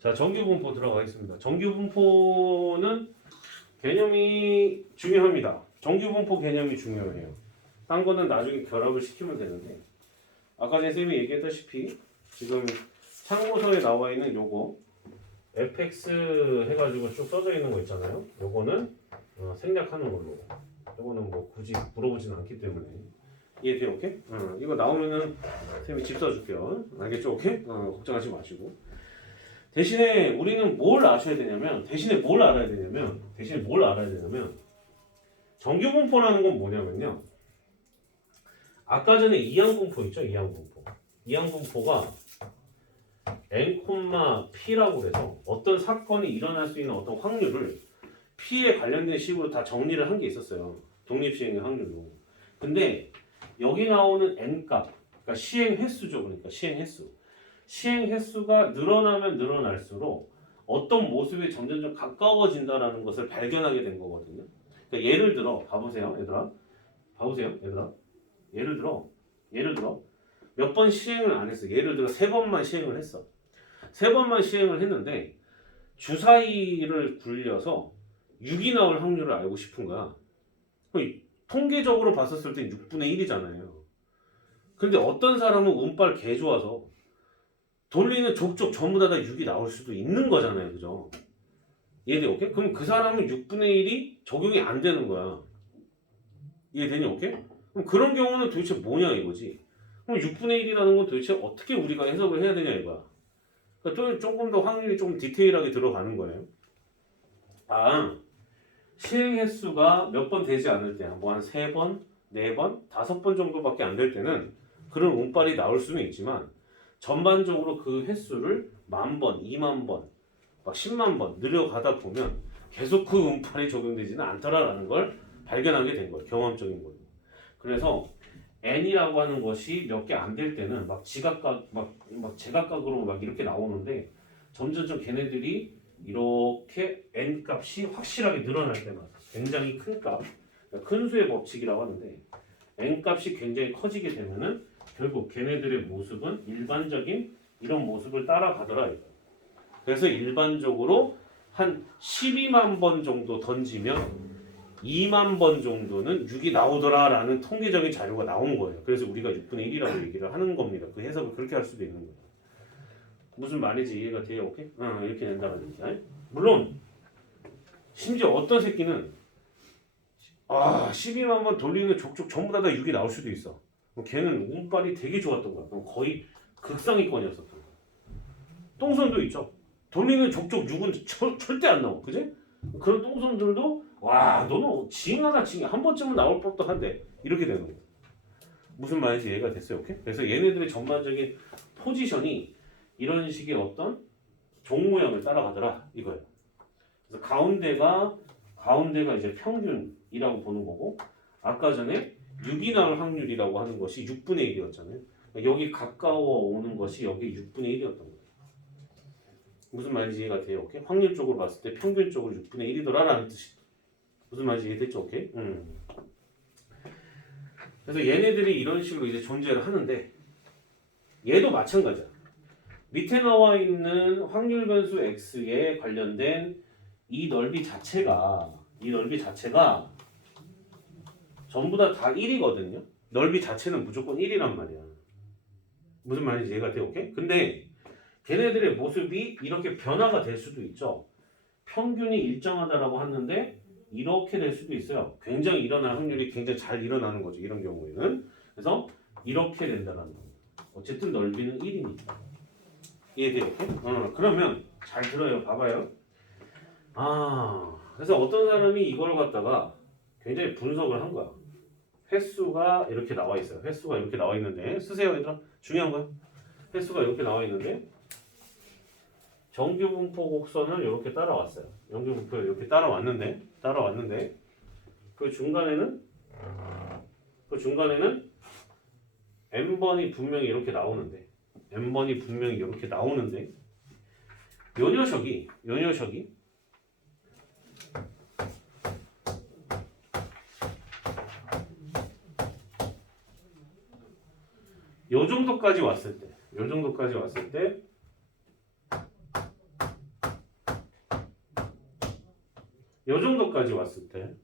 자, 정규분포 들어가겠습니다. 정규분포는 개념이 중요합니다. 정규분포 개념이 중요해요. 딴 거는 나중에 결합을 시키면 되는데 아까 전에 쌤이 얘기했다시피 지금 참고서에 나와 있는 요거 fx 해가지고 쭉 써져 있는 거 있잖아요. 요거는 생략하는 걸로. 요거는 뭐 굳이 물어보진 않기 때문에 이해돼요? 오케이? 이거 나오면은 쌤이 집 써줄게요. 알겠죠? 오케이? 걱정하지 마시고. 대신에 우리는 뭘 아셔야 되냐면 대신에 뭘 알아야 되냐면 정규분포라는 건 뭐냐면요. 아까 전에 이항분포 있죠? 이항분포가 n, p라고 해서 어떤 사건이 일어날 수 있는 어떤 확률을 p에 관련된 식으로 다 정리를 한 게 있었어요. 독립시행의 확률로. 근데 여기 나오는 n값, 그러니까 시행 횟수죠. 그러니까 시행 횟수. 시행 횟수가 늘어나면 늘어날수록 어떤 모습이 점점 가까워진다라는 것을 발견하게 된 거거든요. 그러니까 예를 들어 봐보세요, 얘들아. 예를 들어 몇 번 시행을 안 했어. 예를 들어 3번만 시행을 했어. 3번만 시행을 했는데 주사위를 굴려서 6이 나올 확률을 알고 싶은 거야. 통계적으로 봤었을 때 6분의 1이잖아요. 근데 어떤 사람은 운빨 개 좋아서 돌리는 족족 전부 다 6이 나올 수도 있는 거잖아요. 그죠? 이해돼? 오케이? 그럼 그 사람은 6분의 1이 적용이 안 되는 거야. 이해되니? 오케이? 그럼 그런 경우는 도대체 뭐냐 이거지. 그럼 6분의 1이라는 건 도대체 어떻게 우리가 해석을 해야 되냐 이거야. 그러니까 조금 더 확률이 좀 디테일하게 들어가는 거예요. 시행 횟수가 몇 번 되지 않을 때, 뭐 한 3번, 4번, 5번 정도밖에 안 될 때는 그런 운빨이 나올 수는 있지만 전반적으로 그 횟수를 10,000번, 20,000번, 막 10만 번 늘려가다 보면 계속 그 운빨이 적용되지는 않더라라는 걸 발견하게 된 거예요. 경험적인 거예요. 그래서 n이라고 하는 것이 몇 개 안 될 때는 막 지각각, 막 제각각으로 막 이렇게 나오는데 점점 걔네들이 이렇게 n 값이 확실하게 늘어날 때마다 굉장히 큰 값, 큰 수의 법칙이라고 하는데 n 값이 굉장히 커지게 되면은 결국 걔네들의 모습은 일반적인 이런 모습을 따라가더라 이거. 그래서 일반적으로 한 12만 번 정도 던지면 2만 번 정도는 6이 나오더라라는 통계적인 자료가 나온 거예요. 그래서 우리가 6분의 1이라고 얘기를 하는 겁니다. 그 해석을 그렇게 할 수도 있는 거예요. 무슨 말인지 이해가 돼요? 오케이? 이렇게 된다는 얘기야. 물론 심지어 어떤 새끼는 12만 번 돌리는 족족 전부 다 6이 나올 수도 있어. 걔는 운빨이 되게 좋았던 거야. 거의 극상위권이었었던 거야. 똥손도 있죠. 돌리는 족족 6은 절대 안 나와. 그지? 그런 똥손들도 와 너는 징한 번쯤은 나올 법도 한데 이렇게 되는 거야. 무슨 말인지 이해가 됐어요? 오케이? 그래서 얘네들의 전반적인 포지션이 이런 식의 어떤 종 모양을 따라가더라 이거예요. 그래서 가운데가 이제 평균이라고 보는 거고 아까 전에 6이 나올 확률이라고 하는 것이 6분의 1이었잖아요. 여기 가까워 오는 것이 여기 6분의 1이었던 거예요. 무슨 말인지 이해가 돼요? 오케이? 확률적으로 봤을 때 평균적으로 6분의 1이더라라는 뜻이. 무슨 말인지 이해됐죠? 오케이? 그래서 얘네들이 이런 식으로 이제 존재를 하는데 얘도 마찬가지야. 밑에 나와 있는 확률 변수 x에 관련된 이 넓이 자체가 전부 다 1이거든요. 넓이 자체는 무조건 1이란 말이야. 무슨 말인지 이해가 돼요? 오케이? 근데 걔네들의 모습이 이렇게 변화가 될 수도 있죠. 평균이 일정하다라고 하는데 이렇게 될 수도 있어요. 굉장히 일어날 확률이 굉장히 잘 일어나는 거죠. 이런 경우에는. 그래서 이렇게 된다는 겁니다. 어쨌든 넓이는 1이니까. 이해돼요? 오케이? 그러면 잘 들어요. 봐봐요. 그래서 어떤 사람이 이걸 갖다가 굉장히 분석을 한 거야. 횟수가 이렇게 나와 있어요. 횟수가 이렇게 나와 있는데 쓰세요 얘들아. 중요한 거야. 횟수가 이렇게 나와 있는데 정규분포 곡선을 이렇게 따라왔어요. 정규분포를 이렇게 따라왔는데 그 중간에는 n번이 분명히 이렇게 나오는데 요 녀석이 요 정도까지 왔을 때 요 정도까지 왔을 때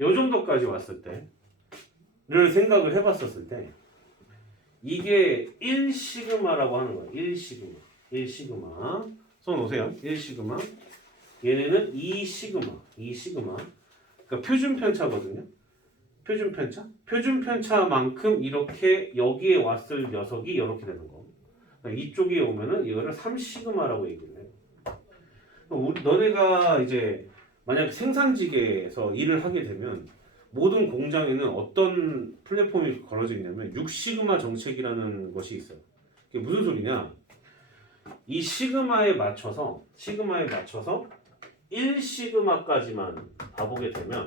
요 정도까지 왔을 때를 생각을 해봤었을 때 이게 1시그마라고 하는 거예요. 1시그마. 1시그마. 손 놓으세요. 1시그마. 얘네는 2시그마. 2시그마. 그러니까 표준 편차거든요. 표준 편차. 표준 편차만큼 이렇게 여기에 왔을 녀석이 이렇게 되는 거. 그러니까 이쪽에 오면은 이거를 3시그마라고 얘기를 해요. 너네가 이제 만약 생산직에서 일을 하게 되면 모든 공장에는 어떤 플랫폼이 걸어져 있냐면 6시그마 정책이라는 것이 있어요. 그게 무슨 소리냐? 이 시그마에 맞춰서 1시그마까지만 가보게 되면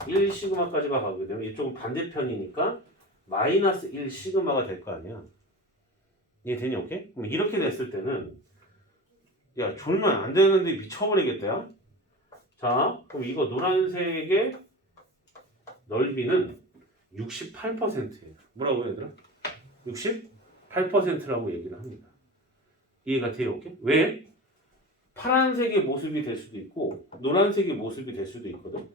1시그마까지만 가보게 되면 이쪽은 반대편이니까 마이너스 1시그마가 될 거 아니야. 이해되니? 오케이? 그럼 이렇게 됐을 때는 야 졸면 안 되는데 미쳐버리겠다. 자, 그럼 이거 노란색의 넓이는 68%예요. 뭐라고 얘들아? 68%라고 얘기를 합니다. 이해가 돼요? 오케이? 왜? 파란색의 모습이 될 수도 있고 노란색의 모습이 될 수도 있거든.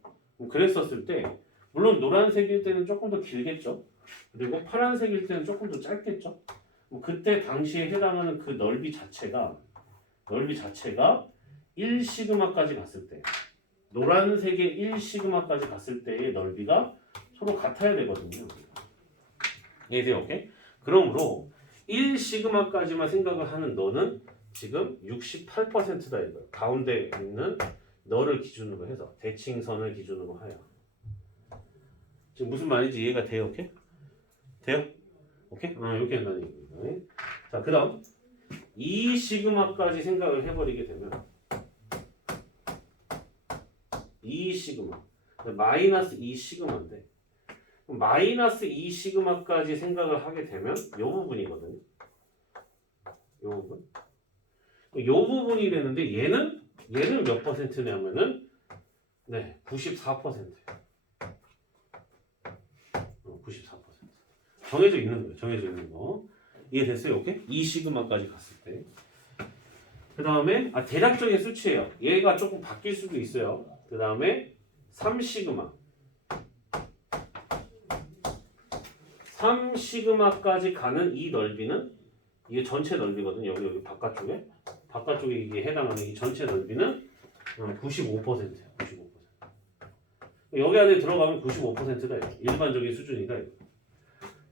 그랬었을 때 물론 노란색일 때는 조금 더 길겠죠. 그리고 파란색일 때는 조금 더 짧겠죠. 그때 당시에 해당하는 그 넓이 자체가 1시그마까지 갔을 때 노란색의 1시그마까지 갔을 때의 넓이가 서로 같아야 되거든요. 이해돼요? 오케이? 그러므로 1시그마까지만 생각을 하는 너는 지금 68%다 이거예요. 가운데 있는 너를 기준으로 해서 대칭선을 기준으로 하여. 지금 무슨 말인지 이해가 돼요? 오케이? 돼요? 오케이? 이렇게 한다는 얘기입니다. 자, 그 다음 2시그마까지 생각을 해버리게 되면 2시그마 마이너스 2시그마인데 마이너스 2시그마까지 생각을 하게 되면 이 부분이거든요. 이 부분. 이 부분이 되는데 얘는 몇 퍼센트냐면은 94%예요. 94%. 정해져 있는 거예요. 정해져 있는 거. 이해됐어요? 오케이? 2시그마까지 갔을 때. 그 다음에 대략적인 수치예요. 얘가 조금 바뀔 수도 있어요. 그 다음에 3시그마. 3시그마까지 가는 이 넓이는 이게 전체 넓이거든요. 여기 바깥쪽에 이게 해당하는 이 전체 넓이는 95%예요. 95%. 여기 안에 들어가면 95%다. 일반적인 수준이다.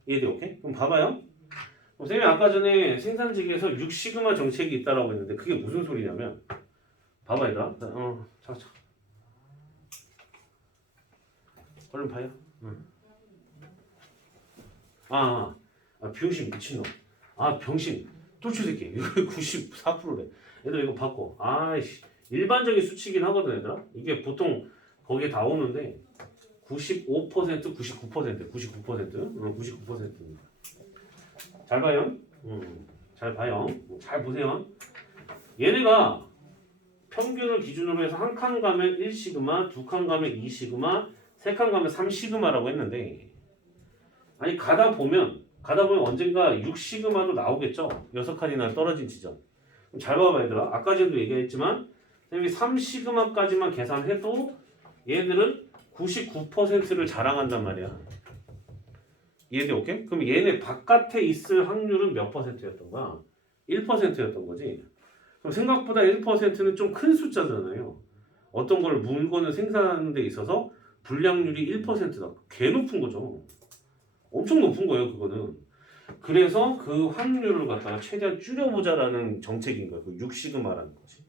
이해돼? 오케이? 그럼 봐봐요. 선생님이 아까 전에 생산직에서 6시그마 정책이 있다라고 했는데 그게 무슨 소리냐면 봐봐 얘들아. 자. 얼른 봐요. 병신 미친놈. 병신 똘추 새끼. 이거 94%래. 얘들아 이거 바꿔. 일반적인 수치긴 하거든 얘들아. 이게 보통 거기에 다 오는데 95%, 99%, 99%입니다. 잘 봐요. 잘 봐요. 잘 보세요. 얘네가 평균을 기준으로 해서 한 칸 가면 1시그마, 두 칸 가면 2시그마, 세 칸 가면 3시그마라고 했는데 가다 보면 언젠가 6시그마도 나오겠죠. 6칸이나 떨어진 지점. 잘 봐봐 얘들아. 아까 전에도 얘기했지만 선생님이 3시그마까지만 계산해도 얘들은 99%를 자랑한단 말이야. 이해돼? 오케이? 그럼 얘네 바깥에 있을 확률은 몇 퍼센트였던 거야? 1%였던 거지. 그럼 생각보다 1%는 좀 큰 숫자잖아요. 어떤 걸 물건을 생산하는 데 있어서 불량률이 1%다. 개 높은 거죠. 엄청 높은 거예요, 그거는. 그래서 그 확률을 갖다가 최대한 줄여보자라는 정책인 거예요. 그 6시그마라는 것이.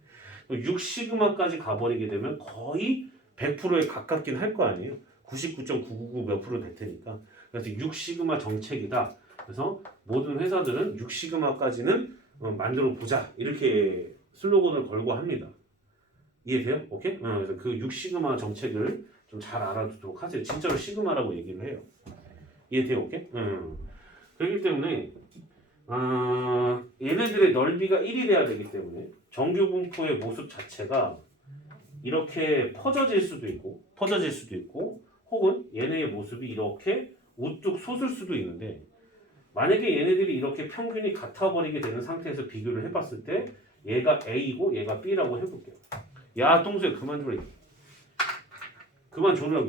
6시그마까지 가버리게 되면 거의 100%에 가깝긴 할 거 아니에요. 99.999 몇 프로 될 테니까. 그래서 6시그마 정책이다. 그래서 모든 회사들은 6시그마까지는 만들어 보자. 이렇게 슬로건을 걸고 합니다. 이해돼요? 오케이? 그래서 그 6시그마 정책을 좀 잘 알아두도록 하세요. 진짜로 시그마라고 얘기를 해요. 이해돼요? 오케이? 그렇기 때문에 얘네들의 넓이가 1이 돼야 되기 때문에 정규 분포의 모습 자체가 이렇게 퍼져질 수도 있고 혹은 얘네의 모습이 이렇게 우뚝 솟을 수도 있는데 만약에 얘네들이 이렇게 평균이 같아버리게 되는 상태에서 비교를 해봤을 때 얘가 A고 얘가 B라고 해볼게요. 야 똥수야 그만 줘라. 그만 줘라.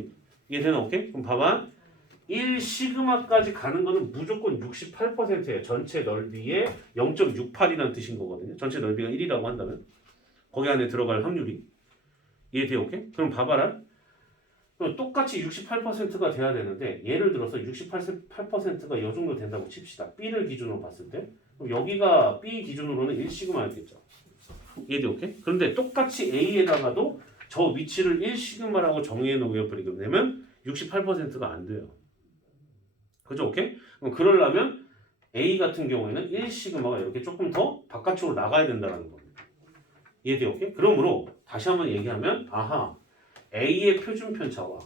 이해되나? 오케이? 그럼 봐봐. 1 시그마까지 가는 거는 무조건 68%예요. 전체 넓이의 0.68이라는 뜻인 거거든요. 전체 넓이가 1이라고 한다면 거기 안에 들어갈 확률이. 이해돼요? 오케이? 그럼 봐봐라. 그럼 똑같이 68%가 돼야 되는데 예를 들어서 68%가 이 정도 된다고 칩시다. B를 기준으로 봤을 때 그럼 여기가 B 기준으로는 1시그마였겠죠. 이해돼요? 오케이? 그런데 똑같이 A에다가도 저 위치를 1시그마라고 정의해 놓으면 되면 68%가 안 돼요. 그죠? 오케이? 그럼 그러려면 A 같은 경우에는 1시그마가 이렇게 조금 더 바깥쪽으로 나가야 된다는 겁니다. 이해돼요? 오케이? 그러므로 다시 한번 얘기하면 아하 A의 표준 편차와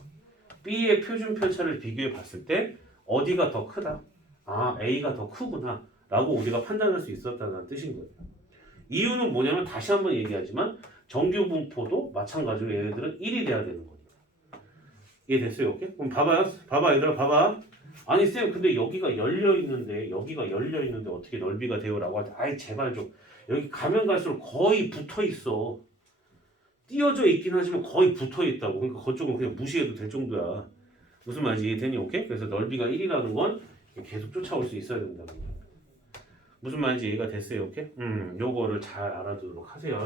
B의 표준 편차를 비교해 봤을 때 어디가 더 크다? 아 A가 더 크구나 라고 우리가 판단할 수 있었다는 뜻인 거예요. 이유는 뭐냐면 다시 한번 얘기하지만 정규 분포도 마찬가지로 얘네들은 1이 돼야 되는 거니까. 이해됐어요? 오케이? 그럼 봐봐요. 봐봐 얘들아 봐봐. 아니 쌤 근데 여기가 열려있는데 어떻게 넓이가 돼요? 라고 하는데 아이 제발 좀 여기 가면 갈수록 거의 붙어있어. 띄어져 있긴 하지만 거의 붙어있다고. 그러니까 그쪽은 그냥 무시해도 될 정도야. 무슨 말인지 이해되니? 오케이? 그래서 넓이가 1이라는 건 계속 쫓아올 수 있어야 된다는 거야. 무슨 말인지 이해가 됐어요? 오케이? 요거를 잘 알아두도록 하세요.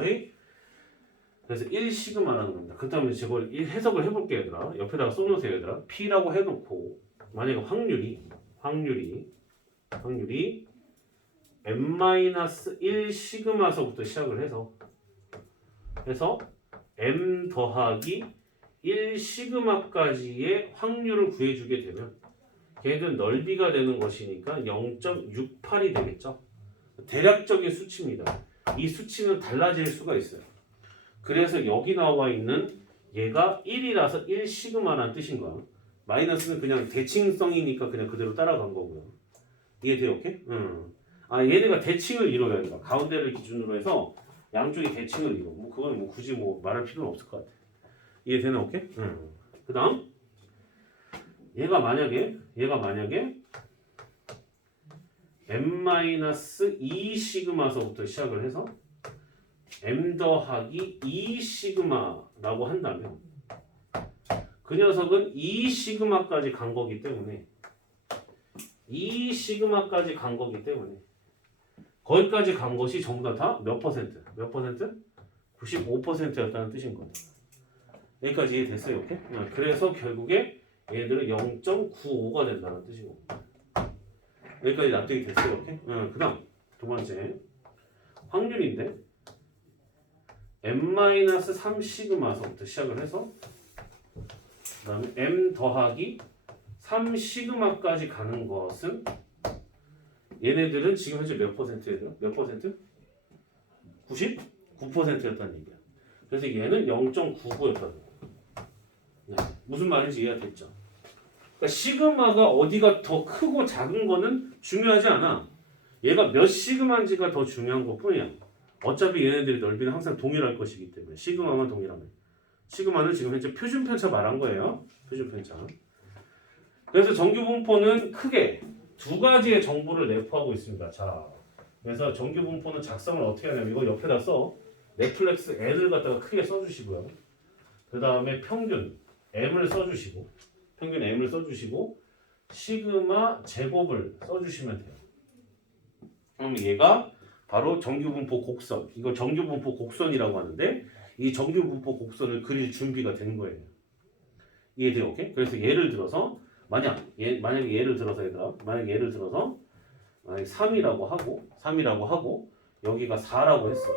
그래서 1시그마라는 겁니다. 그 다음에 제가 해석을 해볼게요 얘들아. 옆에다가 써놓으세요 얘들아. P라고 해놓고 만약에 확률이 m-1 시그마서부터 시작을 해서 m 더하기 1 시그마까지의 확률을 구해주게 되면 걔는 넓이가 되는 것이니까 0.68이 되겠죠. 대략적인 수치입니다. 이 수치는 달라질 수가 있어요. 그래서 여기 나와 있는 얘가 1이라서 1 시그마라는 뜻인 거야. 마이너스는 그냥 대칭성이니까 그냥 그대로 따라간 거고요. 이해돼요? 오케이? 아 얘네가 대칭을 이뤄야 된다. 가운데를 기준으로 해서 양쪽이 대칭을 이뤄. 뭐 그건 뭐 굳이 뭐 말할 필요는 없을 것 같아. 이해되나? 오케이? 그 다음 얘가 만약에 m-2 시그마서부터 시작을 해서 m 더하기 2 시그마라고 한다면 그 녀석은 2 시그마까지 간 거기 때문에 거기까지 간 것이 전부 다 몇 퍼센트? 95%였다는 뜻인 거예요. 여기까지 이해됐어요? 이렇게? 그래서 결국에 얘들은 0.95가 된다는 뜻이고 여기까지 납득이 됐어요? 이렇게? 그 다음 두 번째 확률인데 m-3 시그마서부터 시작을 해서 그 다음에 m 더하기 3 시그마까지 가는 것은 얘네들은 지금 현재 몇 퍼센트예요? 몇 퍼센트? 99%였다는 얘기야. 그래서 얘는 0.99였다는 거야. 네. 무슨 말인지 이해가 됐죠? 그러니까 시그마가 어디가 더 크고 작은 거는 중요하지 않아. 얘가 몇 시그마인지가 더 중요한 것 뿐이야. 어차피 얘네들의 넓이는 항상 동일할 것이기 때문에 시그마만 동일하면 시그마는 지금 현재 표준 편차 말한 거예요. 표준 편차. 그래서 정규 분포는 크게 두 가지의 정보를 내포하고 있습니다. 자, 그래서 정규 분포는 작성을 어떻게 하냐면 이거 옆에다 써. 넷플릭스 N을 갖다가 크게 써주시고요. 그 다음에 평균 M을 써주시고 시그마 제곱을 써주시면 돼요. 그럼 얘가 바로 정규분포 곡선. 이거 정규분포 곡선이라고 하는데 이 정규분포 곡선을 그릴 준비가 된 거예요. 이해돼요? 오케이? 그래서 예를 들어서 만약에 예를 들어서 얘들아 만약에 3이라고 하고 여기가 4라고 했어.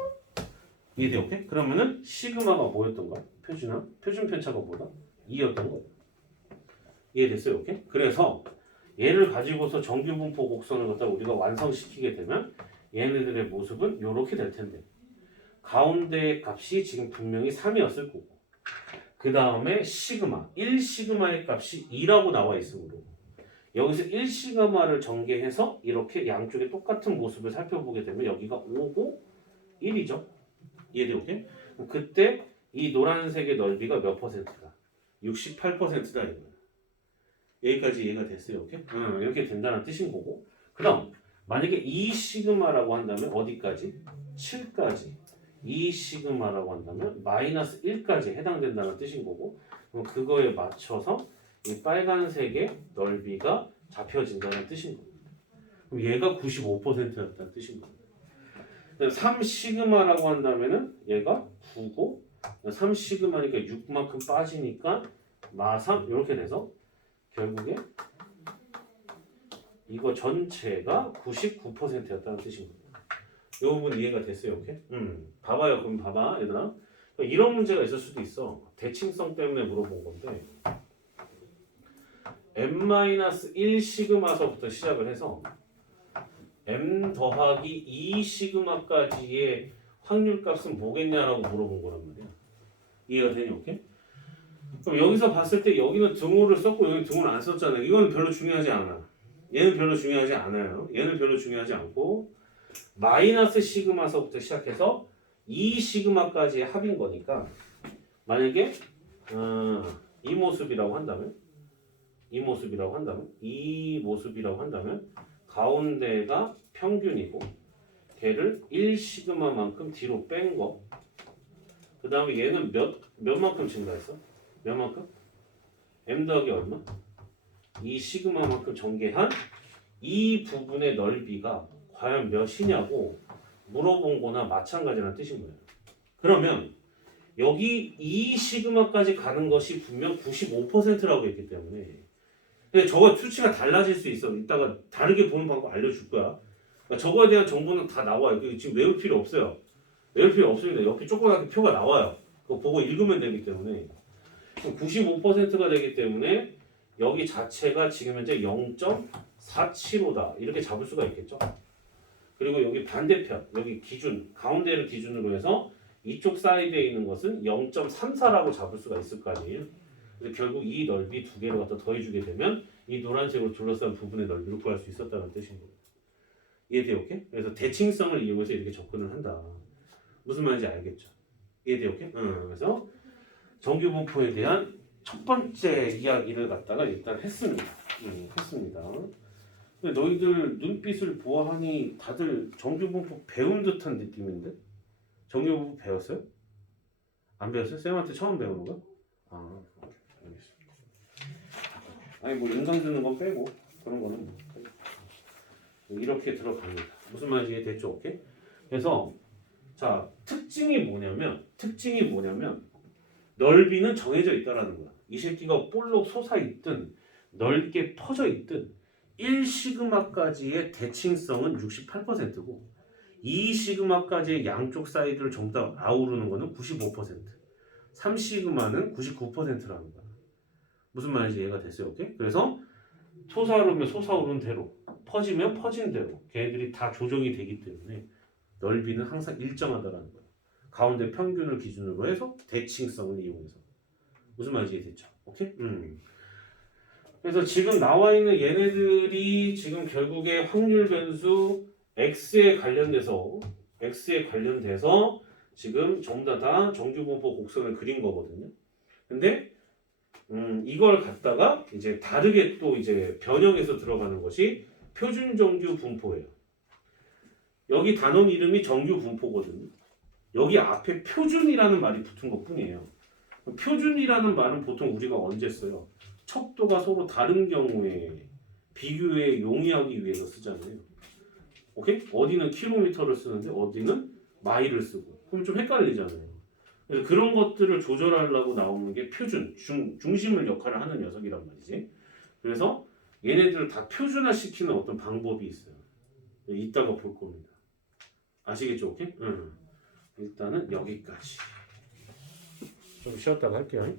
이해돼요? 오케이? 그러면은 시그마가 뭐였던가? 표준 편차가 뭐다? 2였던 거예요. 이해됐어요? 오케이? 그래서 얘를 가지고서 정규분포 곡선을 갖다 우리가 완성시키게 되면 얘네들의 모습은 이렇게 될 텐데 가운데 값이 지금 분명히 3이었을 거고 그 다음에 시그마 1시그마의 값이 2라고 나와 있으므로 여기서 1시그마를 전개해서 이렇게 양쪽에 똑같은 모습을 살펴보게 되면 여기가 5고 1이죠. 이해돼요? 오케이? 그때 이 노란색의 넓이가 몇 퍼센트다? 68%다. 여기까지 이해가 됐어요. 오케이? 이렇게 된다는 뜻인 거고 그럼 만약에 2 시그마라고 한다면 어디까지? 7까지. 2 시그마라고 한다면 마이너스 1까지 해당된다는 뜻인 거고, 그럼 그거에 맞춰서 이 빨간색의 넓이가 잡혀진다는 뜻인 겁니다. 그럼 얘가 95%였다는 뜻인 겁니다. 3 시그마라고 한다면은 얘가 9고 3 시그마니까 6만큼 빠지니까 마3 이렇게 돼서 결국에 이거 전체가 99%였다는 뜻인 겁니다. 이 부분 이해가 됐어요, 이렇게? 봐봐요. 그럼 봐봐, 얘들아. 이런 문제가 있을 수도 있어. 대칭성 때문에 물어본 건데 m-1 시그마서부터 시작을 해서 m 더하기 2 시그마까지의 확률 값은 뭐겠냐라고 물어본 거란 말이야. 이해가 되니, 오케이? 그럼 여기서 봤을 때 여기는 등호를 썼고 여기는 등호를 안 썼잖아요. 이건 별로 중요하지 않아. 얘는 별로 중요하지 않아요. 얘는 별로 중요하지 않고 마이너스 시그마서부터 시작해서 2 시그마까지의 합인 거니까 만약에 이 모습이라고 한다면 가운데가 평균이고 걔를 1 시그마만큼 뒤로 뺀 거. 그 다음에 얘는 몇만큼 증가했어? 몇만큼? m 더하기 얼마? 2 시그마만큼 전개한 이 부분의 넓이가 과연 몇이냐고 물어본 거나 마찬가지라는 뜻인 거예요. 그러면 여기 2 시그마까지 가는 것이 분명 95%라고 했기 때문에 근데 저거 수치가 달라질 수 있어. 이따가 다르게 보는 방법 알려줄 거야. 그러니까 저거에 대한 정보는 다 나와요. 지금 외울 필요 없어요. 외울 필요 없습니다. 옆에 조그맣게 표가 나와요. 그거 보고 읽으면 되기 때문에 95%가 되기 때문에 여기 자체가 지금 현재 0.475다 이렇게 잡을 수가 있겠죠. 그리고 여기 반대편 여기 기준 가운데를 기준으로 해서 이쪽 사이드에 있는 것은 0.34라고 잡을 수가 있을 거 아니에요. 그래서 결국 이 넓이 두 개를 갖다 더해주게 되면 이 노란색으로 둘러싼 부분의 넓이를 구할 수 있었다는 뜻인 겁니다. 이해돼요? 오케이? 그래서 대칭성을 이용해서 이렇게 접근을 한다. 무슨 말인지 알겠죠? 이해돼요? 오케이? 그래서 정규분포에 대한 첫 번째 이야기를 갖다가 일단 했습니다. 했습니다. 근데 너희들 눈빛을 보아하니 다들 정규분포 배운 듯한 느낌인데? 정규분포 배웠어요? 안 배웠어요? 쌤한테 처음 배우는 거야? 아, 알겠습니다. 아니 뭐 영상 듣는 건 빼고 그런 거는 뭐 이렇게 들어갑니다. 무슨 말인지 이해됐죠? 오케이? 그래서 자 특징이 뭐냐면 넓이는 정해져 있다라는 거야. 이 새끼가 볼록 솟아 있든 넓게 퍼져 있든 1 시그마까지의 대칭성은 68%고 2 시그마까지의 양쪽 사이드를 전부 다 아우르는 거는 95%, 3 시그마는 99%라는 거야. 무슨 말인지 이해가 됐어요? 오케이? 그래서 솟아오르면 솟아오른 대로, 퍼지면 퍼진 대로 걔네들이 다 조정이 되기 때문에 넓이는 항상 일정하다라는 거야. 가운데 평균을 기준으로 해서 대칭성을 이용해서. 무슨 말인지 됐죠? 오케이? 그래서 지금 나와 있는 얘네들이 지금 결국에 확률 변수 x에 관련돼서 지금 전부 다 정규분포 곡선을 그린 거거든요. 근데 이걸 갖다가 이제 다르게 또 이제 변형해서 들어가는 것이 표준 정규 분포예요. 여기 단원 이름이 정규 분포거든요. 여기 앞에 표준이라는 말이 붙은 것 뿐이에요. 표준이라는 말은 보통 우리가 언제 써요? 척도가 서로 다른 경우에 비교에 용이하기 위해서 쓰잖아요. 오케이? 어디는 킬로미터를 쓰는데 어디는 마일을 쓰고 그럼 좀 헷갈리잖아요. 그래서 그런 것들을 조절하려고 나오는 게 표준, 중심을 역할을 하는 녀석이란 말이지. 그래서 얘네들을 다 표준화시키는 어떤 방법이 있어요. 이따가 볼 겁니다. 아시겠죠? 오케이? 일단은 여기까지. 좀 쉬었다가 할게요.